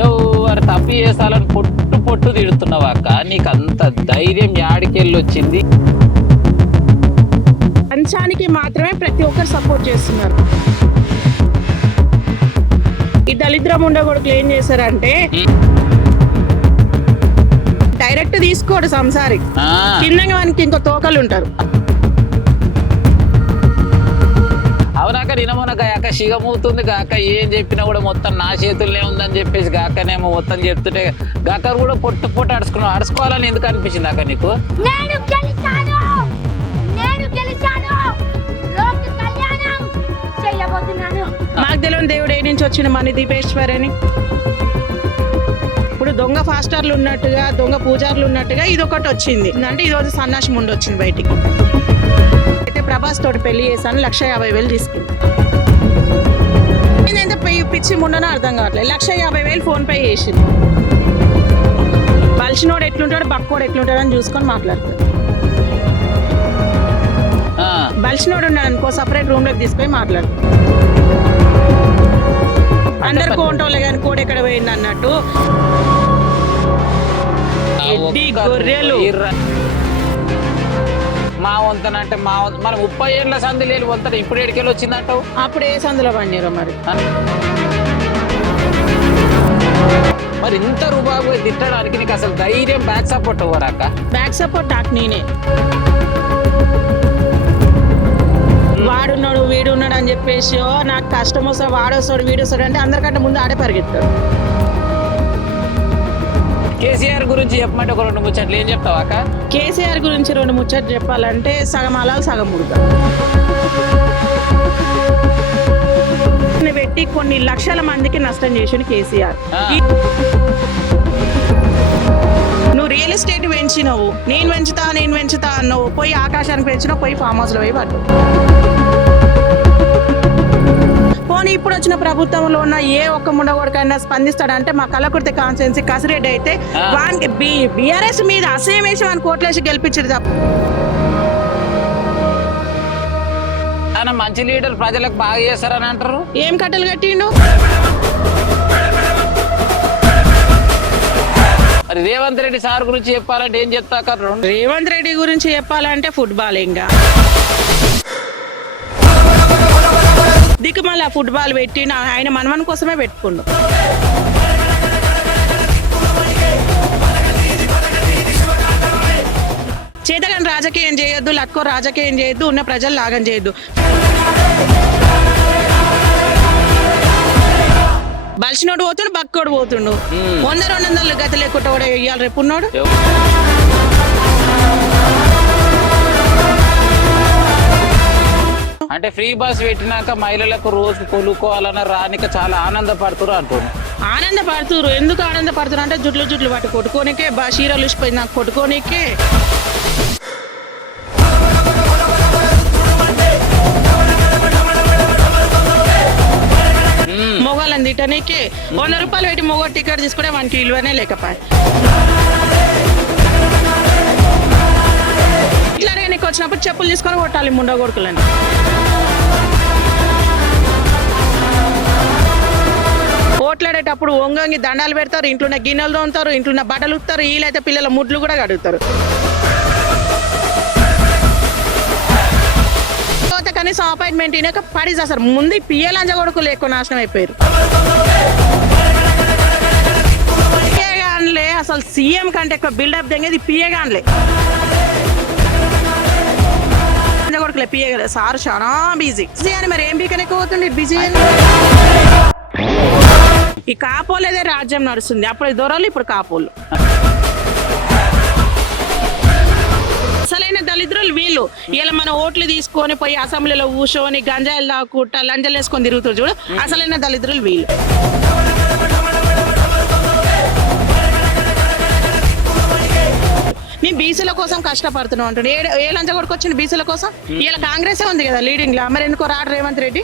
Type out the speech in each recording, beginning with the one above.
ఎవరు తప్పు చేసాలని పొట్టు పొట్టు తిడుతున్నావు అక్క. నీకు అంత ధైర్యం యాడికెళ్ళి వచ్చింది? లంచానికి మాత్రమే ప్రతి ఒక్కరు సపోర్ట్ చేస్తున్నారు. ఈ దళిద్ర ముండగొడుకులు ఏం చేశారంటే డైరెక్ట్ తీసుకోడు సంసారి, చిన్నగా మనకి ఇంకో తోకలు ఉంటారు. అవునాక నినమోన గాక సిగమవుతుంది గాక ఏం చెప్పినా కూడా మొత్తం నా చేతుల్లోనే ఉందని చెప్పేసి గాకనేమో మొత్తం చెప్తుంటే గాక కూడా పొట్టు పొట్టు అడుచుకున్నావు. అడుచుకోవాలని ఎందుకు అనిపించింది అక్క నీకు? మాకు తెలియని దేవుడు ఏ నుంచి వచ్చిన మన దీపేశ్వర్ అని. ఇప్పుడు దొంగ ఫాస్టర్లు ఉన్నట్టుగా దొంగ పూజారులు ఉన్నట్టుగా ఇది ఒకటి వచ్చింది. అంటే ఈ రోజు సన్నాసి ముందు వచ్చింది బయటికి. అయితే ప్రభాస్ తోటి పెళ్లి చేశాను, 1,50,000 తీసుకుంది. నేనైతే పిచ్చి ముండనో అర్థం కావట్లేదు. 1,50,000 ఫోన్ పే చేసింది. బలిసినోడు ఎట్లుంటాడు బక్కోడు ఎట్లుంటాడు అని చూసుకొని మాట్లాడతాడు. బలిసినోడు ఉన్నాడు అనుకో సపరేట్ రూమ్ లోకి తీసుకొని మాట్లాడతాడు. అందరు కోంటోలే కానీ కోడి ఎక్కడ పోయింది అన్నట్టు. గొర్రెలు మా వంతన అంటే మా మనం 30 ఏళ్ళ సంధి లేని వంతన ఇప్పుడు ఏడికెళ్ళి వచ్చిందంటావు? అప్పుడు ఏ సందులో పండిరో మరి. మరి ఇంత రూపాయి తిట్టడానికి నీకు అసలు ధైర్యం బ్యాక్ సపోర్ట్ అవ్వరాక? బ్యాక్ సపోర్ట్ నాకు నేనే. వాడున్నాడు వీడున్నాడు అని చెప్పేసి నాకు కష్టం వస్తాడు వాడొస్తాడు వీడొస్తాడు అంటే అందరికంటే ముందు ఆడే పరిగెత్తాడు. కేసీఆర్ గురించి చెప్పమంటే ఒక 2 ముచ్చట్లు ఏం చెప్తావు అక్క? కేసీఆర్ గురించి 2 ముచ్చట్లు చెప్పాలంటే సగం అలాలు సగం ముడుగా పెట్టి కొన్ని లక్షల మందికి నష్టం చేసిండు కేసీఆర్. నువ్వు రియల్ ఎస్టేట్ పెంచినవు, నేను పెంచుతా అన్నావు. పోయి ఆకాశానికి పెంచినావు, పోయి ఫామ్ హౌస్ లో పోయి పడ్డావు. పోనీ ఇప్పుడు వచ్చిన ప్రభుత్వంలో ఉన్న ఏ ఒక్క ముండగొడకైనా స్పందిస్తాడంటే మా కలకుర్తి కాన్స్టిట్యున్సీ కసిరెడ్డి అయితే వానికి బీఆర్ఎస్ మీద అసహ్యం వేసి వాని కోట్లేసి గెలిపించారు తప్ప. మంచి లీడర్ ప్రజలకు బాగా చేస్తారని అంటారు. ఏం కట్టలు కట్టిండు? మరి రేవంత్ రెడ్డి సార్ గురించి చెప్పాలంటే ఏం చెప్తా? రేవంత్ రెడ్డి గురించి చెప్పాలంటే ఫుట్బాల్ ఇంకా దిక్కుమల్ల ఫుట్బాల్ పెట్టి ఆయన మనవన్ కోసమే పెట్టుకుండు. చేతగాని రాజకీయం చేయొద్దు, లట్కో రాజకీయం చేయొద్దు, ఉన్న ప్రజలు లాగం చేయొద్దు. బలిసినోడు పోతుండు బక్కోడు పోతుండు. 100-200 గతి లేకుండా కూడా ఇవ్వాలి రేపు ఉన్నాడు. అంటే ఫ్రీ బస్ పెట్టినాక మహిళలకు రోజు కొనుక్కోవాలన్న రానిక చాలా ఆనందపడుతున్నారు అంటున్నారు. ఆనందపడుతురు. ఎందుకు ఆనందపడుతున్నారు అంటే జుట్లు పట్టి కొట్టుకోనికే, చీరలు ఇచ్చిపోయింది నాకు కొట్టుకోనికే, మొగాళ్ళని తిట్టనీకే. 100 రూపాయలు పెట్టి మొగోడు టికెట్ తీసుకుంటే వానికి విలువనే లేకపోయా. ఇట్లా నీకు వచ్చినప్పుడు చెప్పులు తీసుకొని కొట్టాలి ముండగొడుకులని. ఓట్లాడేటప్పుడు వంగంగి దండాలు పెడతారు, ఇంట్లో గిన్నెలు తోముతారు, ఇంట్లో బట్టలు ఉత్తారు, వీళ్ళైతే పిల్లల ముడ్లు కూడా కడుగుతారు. కనీసం అపాయింట్మెంట్ ఇనాక పడి చేస్తారు. ముందు పియ్యలంజ కొడుకులు ఎక్కువ నాశనం అయిపోయారు. పియ్యగాన్లే అసలు సీఎం కంటే ఎక్కువ బిల్డప్ తెగేది పియ్యగాన్లే. కొడుకులే పియ్యగలే సార్ చాలా బిజీ అని. మరి ఏం బీకనే పోతుంది బిజీ అని. ఈ కాపోలేదే రాజ్యం నడుస్తుంది. అప్పుడు దొరలు, ఇప్పుడు కాపోలు. అసలైన దళిద్రులు వీళ్ళు. ఇలా మన ఓట్లు తీసుకొని పోయి అసెంబ్లీలో కూర్చొని గంజాయిలు దాక్కుంటా లంజలు వేసుకొని తిరుగుతారు చూడు, అసలైన దళిద్రులు వీళ్ళు. మేము బీసీల కోసం కష్టపడుతున్నాం అంటాడు. ఏ లంచ కొడుకు వచ్చింది బీసీల కోసం? ఇలా కాంగ్రెసే ఉంది కదా లీడింగ్ లో. మరి ఎందుకో రాడు రేవంత్ రెడ్డి?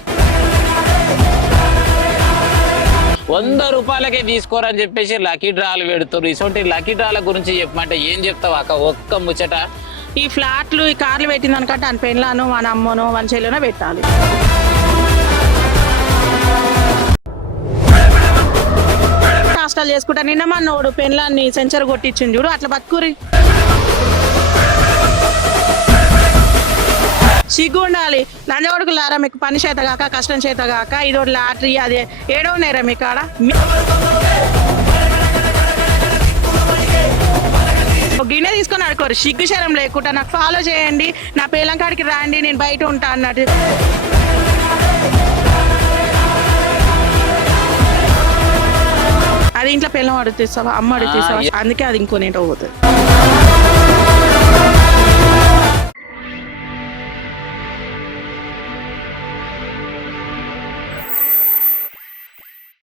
100 రూపాయలకే తీసుకోరని చెప్పేసి లక్కీ డ్రాలు పెడుతారు. ఇటువంటి లక్కీ డ్రాల గురించి చెప్పమంటే ఏం చెప్తావు అక్క? ఒక్క ముచ్చట. ఈ ఫ్లాట్లు ఈ కార్లు పెట్టిందనుకంటే అని పెళ్ళాను మన అమ్మనో మన చెల్లెనో పెట్టాలి. కష్టాలు చేసుకుంటా నిన్న మనోడు పెన్లాన్ని సెంచర్ కొట్టించింది చూడు అట్లా బతుకురి సిగ్గు ఉండాలి లంజగొడుకులారా మీకు పని చేత కాక కష్టం చేత కాక ఇదోటి లాటరీ అదే ఏడో ఉన్నాయిరా మీ కాడ గిన్నె తీసుకొని ఆడుకోరు సిగ్గు శరం లేకుండా నాకు ఫాలో చేయండి నా పేలం కాడికి రాండి నేను బయట ఉంటా అన్నట్టు అది ఇంట్లో పిల్లం అడుగుతావా అమ్మ అడుగుతావా అందుకే అది ఇంకో నేటో పోతుంది